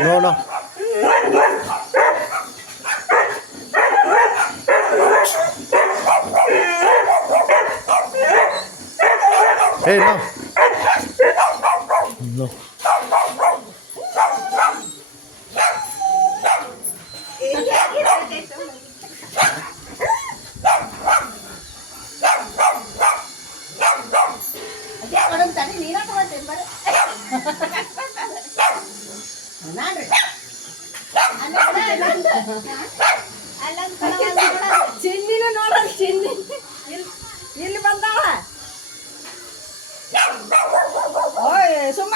No, no. Hey, no. No. ಚಿನ್ನಿನ ನೋಡ ಚಿನ್ನಿ ಇಲ್ಲಿ ಬಂದಾಳ ಓಯ್ ಸುಮ್ಮ